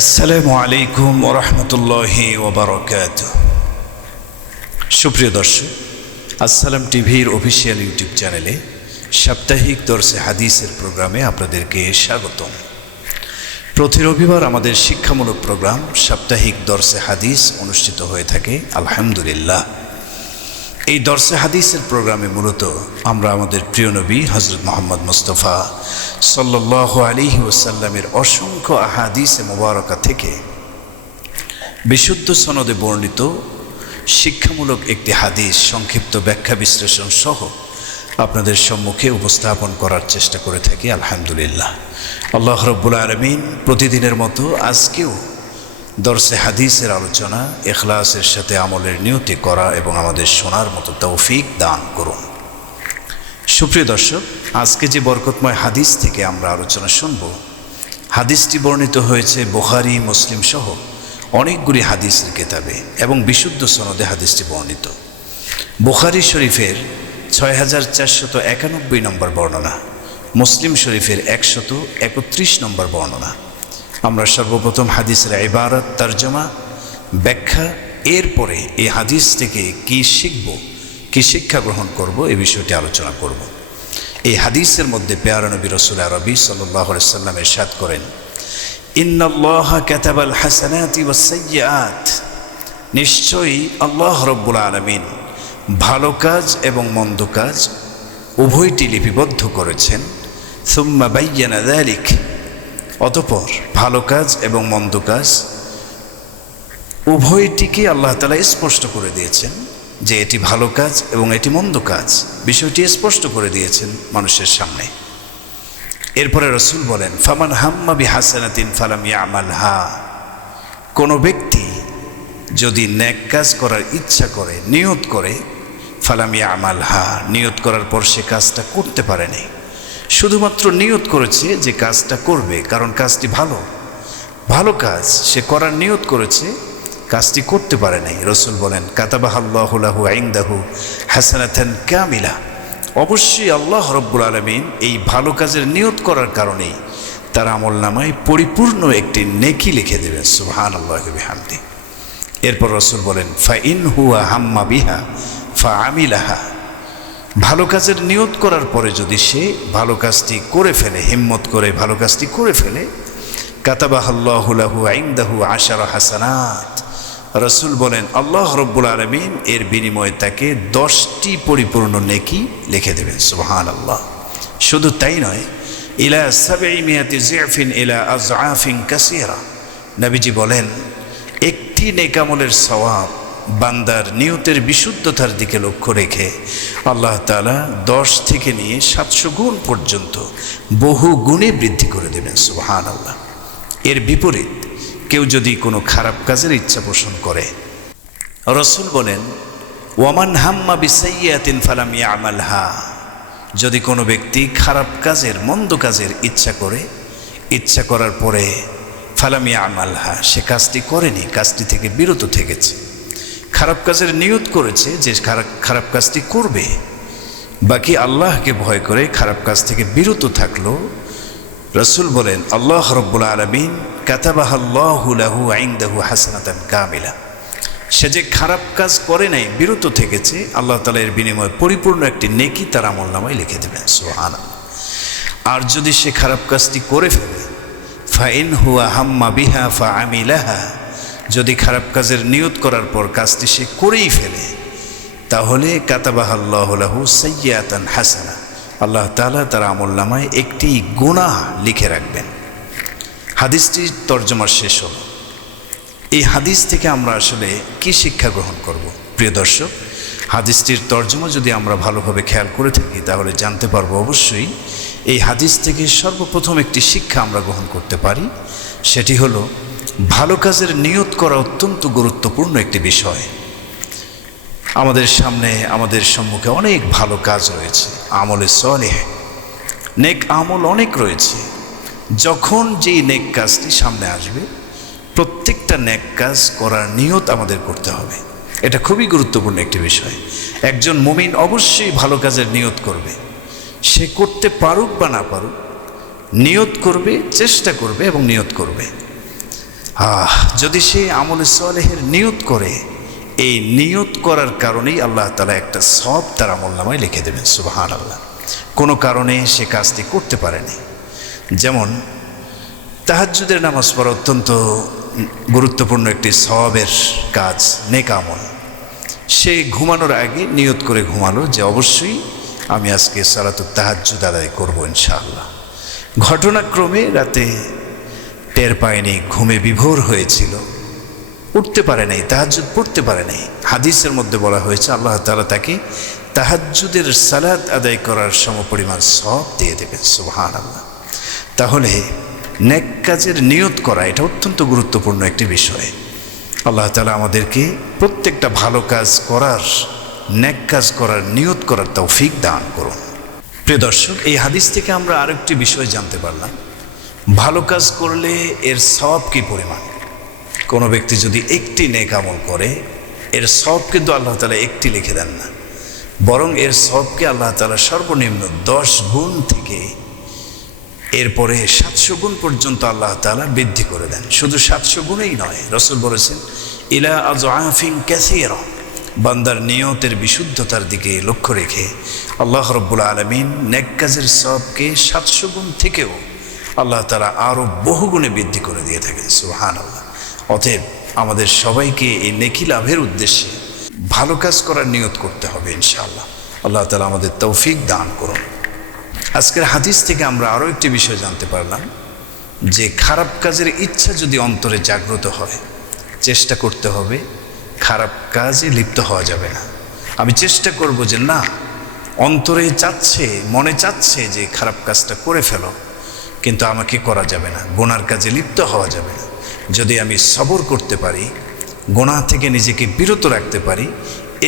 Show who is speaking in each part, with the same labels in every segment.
Speaker 1: আসসালামু আলাইকুম ওরহমতুল্লাহি ওবরকাত সুপ্রিয় দর্শক, আসসালাম টিভির অফিসিয়াল ইউটিউব চ্যানেলে সাপ্তাহিক দর্শে হাদিসের প্রোগ্রামে আপনাদেরকে স্বাগতম। প্রতি রবিবার আমাদের শিক্ষামূলক প্রোগ্রাম সাপ্তাহিক দর্শে হাদিস অনুষ্ঠিত হয়ে থাকে, আলহামদুলিল্লাহ। এই দর্শে হাদিসের প্রোগ্রামে মূলত আমরা আমাদের প্রিয় নবী হজরত মোহাম্মদ মুস্তফা সাল্লাহ আলিহি ওসাল্লামের অসংখ্য আহাদিসে মোবারকা থেকে বিশুদ্ধ সনদে বর্ণিত শিক্ষামূলক একটি হাদিস সংক্ষিপ্ত ব্যাখ্যা বিশ্লেষণ সহ আপনাদের সম্মুখে উপস্থাপন করার চেষ্টা করে থাকি, আলহামদুলিল্লাহ। আল্লাহ রব্বুল আলমিন প্রতিদিনের মতো আজকেও দর্শে হাদিসের আলোচনা এখলাসের সাথে আমলের নিয়তি করা এবং আমাদের শোনার মতো তৌফিক দান করুন। সুপ্রিয় দর্শক, আজকে যে বরকতময় হাদিস থেকে আমরা আলোচনা শুনব, হাদিসটি বর্ণিত হয়েছে বুখারি, মুসলিম সহ অনেকগুলি হাদিসের কেতাবে এবং বিশুদ্ধ সনদে হাদিসটি বর্ণিত। বুখারি শরীফের ছয় হাজার চারশত একানব্বই নম্বর বর্ণনা, মুসলিম শরীফের একশত একত্রিশ নম্বর বর্ণনা। আমরা সর্বপ্রথম হাদিসের ইবারত, তর্জমা, ব্যাখ্যা, এরপরে এই হাদিস থেকে কি শিখব, কি শিক্ষা গ্রহণ করব এই বিষয়টি আলোচনা করব। এই হাদিসের মধ্যে পেয়ারা নবী রসুল আরবি সাল্লাম করেন কাতাবাল হাসানাতি ওয়াসাইয়াত নিশ্চয়ই আল্লাহ রব্বুল আলমিন ভালো কাজ এবং মন্দ কাজ উভয়টি লিপিবদ্ধ করেছেন। সুম্মা বাইয়ানা দালিক অতপর ভালো কাজ এবং মন্দ কাজ উভয়টিকে আল্লাহ তালা স্পষ্ট করে দিয়েছেন যে এটি ভালো কাজ এবং এটি মন্দ কাজ। বিষয়টি স্পষ্ট করে দিয়েছেন মানুষের সামনে। এরপরে রসুল বলেন, ফামান হাম্মা বি হাসানাতিন ফালাম ইয়ামাল হা। কোনো ব্যক্তি যদি ন্যাক কাজ করার ইচ্ছা করে, নিয়ত করে, ফালাম ইয়ামাল হা, নিয়ত করার পর সে কাজটা করতে পারেনি শুধুমাত্র নিয়ত করেছে যে কাজটা করবে, কারণ কাজটি ভালো। ভালো কাজ সে করার নিয়ত করেছে, কাজটি করতে পারে নাই। রসুল বলেন কাতাবাহাল্লাহুলাহু আইন্দাহু হাসানাথান কামিলা। অবশ্যই আল্লাহ রব্বুল আলমিন এই ভালো কাজের নিয়ত করার কারণেই তার আমল নামায় পরিপূর্ণ একটি নেকি লিখে দেবেন। সুহান আল্লাহ এরপর রসুল বলেন ফা ইন হুয়া হাম্মা বিহা ফা আমিলাহা ভালো কাজের নিয়ত করার পরে যদি সে ভালো কাজটি করে ফেলে, হিম্মত করে ভালো কাজটি করে ফেলে কাতাবাহাল্লাহুলাহু আইন্দাহু আশার হাসানাত। রসুল বলেন, আল্লাহ রব্বুল আলমিন এর বিনিময়ে তাকে দশটি পরিপূর্ণ নেকি লিখে দেবেন সুহান আল্লাহ শুধু তাই নয়, ইলা সাবেই মিয়াতি জিয়াফিন ইলা আজআফিন কাসিরা। নবীজি বলেন, একটি নেকামলের সওয়াব বান্দার নিয়তের বিশুদ্ধতার দিকে লক্ষ্য রেখে আল্লাহ তালা দশ থেকে নিয়ে সাতশো গুণ পর্যন্ত বহু গুণে বৃদ্ধি করে দেবেন সুহান আল্লাহ এর বিপরীত, কেউ যদি কোনো খারাপ কাজের ইচ্ছা পোষণ করে। রসুল বলেন, ওয়ামান হাম্মা বিসাইয়াতিন ফালাম ইয়ামাল হা যদি কোনো ব্যক্তি খারাপ কাজের, মন্দ কাজের ইচ্ছা করে, ইচ্ছা করার পরে ফালামিয়া ইয়ামাল হা সে কাজটি করেনি, কাজটি থেকে বিরত থেকেছে। খারাপ কাজের নিয়ত করেছে যে খারাপ খারাপ কাজটি করবে। বাকি আল্লাহকে ভয় করে খারাপ কাজ থেকে বিরত থাকল। রসুল বলেন, আল্লাহ রব্বুল আলমিন কাতাবাহাল্লাহুলাহু আইন্দাহু হাসানাতান কামিলা। সে যে খারাপ কাজ করে নাই, বিরত থেকেছে, আল্লাহ তালা এর বিনিময়ে পরিপূর্ণ একটি নেকি তার আমল নামায় লিখে দেবেন সোহানা আর যদি সে খারাপ কাজটি করে ফেলে, ফাইন হুয়া হাম্মা বিহা ফা আমিলাহা যদি খারাপ কাজের নিয়ত করার পর কাজটি সে করেই ফেলে, তাহলে কাতাবাহাল্লাহু সৈয়াতান হাসানা। আল্লাহ তালা তার আমল নামায় একটি গুনাহ লিখে রাখবেন। হাদিসটির তর্জমার শেষ হল। এই হাদিস থেকে আমরা আসলে কি শিক্ষা গ্রহণ করব? প্রিয় দর্শক, হাদিসটির তর্জমা যদি আমরা ভালোভাবে খেয়াল করে থাকি, তাহলে জানতে পারব অবশ্যই এই হাদিস থেকে সর্বপ্রথম একটি শিক্ষা আমরা গ্রহণ করতে পারি, সেটি হলো ভালো কাজের নিয়ত করা অত্যন্ত গুরুত্বপূর্ণ একটি বিষয়। আমাদের সামনে, আমাদের সম্মুখে অনেক ভালো কাজ রয়েছে, আমলে সলে নেক আমল অনেক রয়েছে। যখন যেই নেক কাজটি সামনে আসবে, প্রত্যেকটা নেক কাজ করার নিয়ত আমাদের করতে হবে। এটা খুবই গুরুত্বপূর্ণ একটি বিষয়। একজন মুমিন অবশ্যই ভালো কাজের নিয়ত করবে। সে করতে পারুক বা না পারুক, নিয়ত করবে, চেষ্টা করবে এবং নিয়ত করবে। যদি সে আমলে সালেহের নিয়ত করে, এই নিয়ত করার কারণেই আল্লাহ তালা একটা সব তার আমল নামায় লিখে দেবেন সুবাহান আল্লাহ কোনো কারণে সে কাজটি করতে পারেনি। যেমন, তাহাজ্জুদের নামাজ পড়া অত্যন্ত গুরুত্বপূর্ণ একটি সবের কাজ, নেক আমল। সে ঘুমানোর আগে নিয়ত করে ঘুমালো যে অবশ্যই আমি আজকে সালাতুত তাহাজ্জুদ আদায় করব ইনশাআল্লাহ। ঘটনাক্রমে রাতে টের পায়নি, ঘুমে বিভোর হয়েছিল। উঠতে পারে নাই, তাহাজ্জুদ পড়তে পারে নাই। হাদিসের মধ্যে বলা হয়েছে, আল্লাহ তালা তাকে তাহাজ্জুদের সালাদ আদায় করার সমপরিমাণ সব দিয়ে দেবেন সুবহান আল্লাহ তাহলে ন্যাক কাজের নিয়ত করা, এটা অত্যন্ত গুরুত্বপূর্ণ একটি বিষয়। আল্লাহ তালা আমাদেরকে প্রত্যেকটা ভালো কাজ করার ন্যাক কাজ করার নিয়ত করার তৌফিক দান করুন। প্রিয় দর্শক, এই হাদিস থেকে আমরা আরেকটি বিষয় জানতে পারলাম। ভালো কাজ করলে এর সব কি পরিমাণ? কোনো ব্যক্তি যদি একটি নেক আমল করে, এর সব কিন্তু আল্লাহ তালা একটি লিখে দেন না। বরং এর সবকে আল্লাহ তালা সর্বনিম্ন দশ গুণ থেকে এরপরে সাতশো গুণ পর্যন্ত আল্লাহ তালা বৃদ্ধি করে দেন। শুধু সাতশো গুণেই নয়, রসুল বলেছেন, ইলা আজ আফিং ক্যাসিয়ার বান্দার নিয়তের বিশুদ্ধতার দিকে লক্ষ্য রেখে আল্লাহ রব্বুল আলমিন নেক কাজের সবকে সাতশো গুণ থেকেও আল্লাহ তালা আরও বহুগুণে বৃদ্ধি করে দিয়ে থাকেন সুহান আল্লাহ অতএব আমাদের সবাইকে এই নেকি লাভের উদ্দেশ্যে ভালো কাজ করার নিয়ত করতে হবে, ইনশাআল্লাহ। আল্লাহ তালা আমাদের তৌফিক দান করুন। আজকের হাদিস থেকে আমরা আরও একটি বিষয় জানতে পারলাম, যে খারাপ কাজের ইচ্ছা যদি অন্তরে জাগ্রত হয়, চেষ্টা করতে হবে, খারাপ কাজে লিপ্ত হওয়া যাবে না। আমি চেষ্টা করব যে না, অন্তরে চাচ্ছে, মনে চাচ্ছে যে খারাপ কাজটা করে ফেলো কিন্তু আমাকে করা যাবে না, গোনার কাজে লিপ্ত হওয়া যাবে না। যদি আমি সবর করতে পারি গোনা থেকে নিজেকে বিরত রাখতে পারি,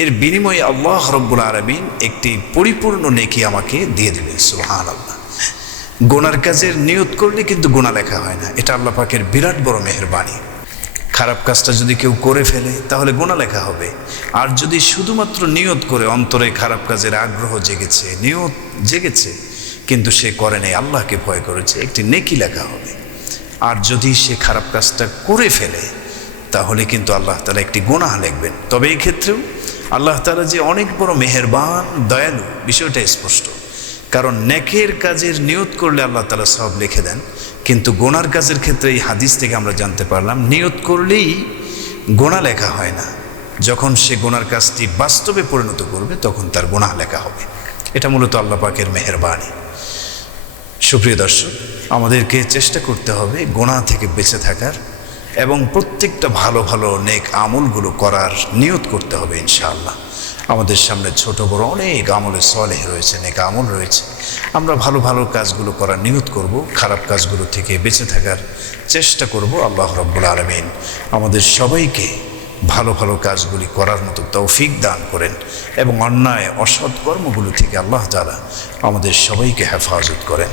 Speaker 1: এর বিনিময়ে আল্লাহ রব্বুল আলমিন একটি পরিপূর্ণ নেকি আমাকে দিয়ে দেবেন সুহান আল্লাহ গোনার কাজের নিয়ত করলে কিন্তু গোনা লেখা হয় না, এটা আল্লাহ পাকের বিরাট বড় মেহরবানি। খারাপ কাজটা যদি কেউ করে ফেলে, তাহলে গোনা লেখা হবে। আর যদি শুধুমাত্র নিয়ত করে অন্তরে খারাপ কাজের আগ্রহ জেগেছে, নিয়ত জেগেছে কিন্তু সে করে নেই। আল্লাহকে ভয় করেছে। একটি নেকি লেখা হবে। আর যদি সে খারাপ কাজটা করে ফেলে, তাহলে কিন্তু আল্লাহ তালা একটি গোনাহ লিখবেন। তবে এই ক্ষেত্রেও আল্লাহ তালা যে অনেক বড় মেহেরবান, দয়ালু, বিষয়টা স্পষ্ট। কারণ নেকের কাজের নিয়ত করলে আল্লাহ তালা সব লিখে দেন। কিন্তু গোনার কাজের ক্ষেত্রে এই হাদিস থেকে আমরা জানতে পারলাম, নিয়ত করলেই গোনা লেখা হয় না। যখন সে গোনার কাজটি বাস্তবে পরিণত করবে, তখন তার গোনা লেখা হবে। এটা মূলত আল্লাহ পাকের মেহরবানি। সুপ্রিয় দর্শক, আমাদেরকে চেষ্টা করতে হবে গোনা থেকে বেঁচে থাকার এবং প্রত্যেকটা ভালো ভালো, নেক আমলগুলো করার নিয়ত করতে হবে, ইনশাআল্লাহ। আমাদের সামনে ছোট, বড় অনেক আমলে সলেহ রয়েছে, নেক আমল রয়েছে। আমরা ভালো ভালো কাজগুলো করার নিয়ত করব, খারাপ কাজগুলো থেকে বেঁচে থাকার চেষ্টা করব, আল্লাহ রব্বুল আলমিন আমাদের সবাইকে ভালো ভালো কাজগুলি করার মতো তৌফিক দান করেন এবং অন্যায়, অসৎ কর্মগুলো থেকে আল্লাহ তালা আমাদের সবাইকে হেফাজত করেন।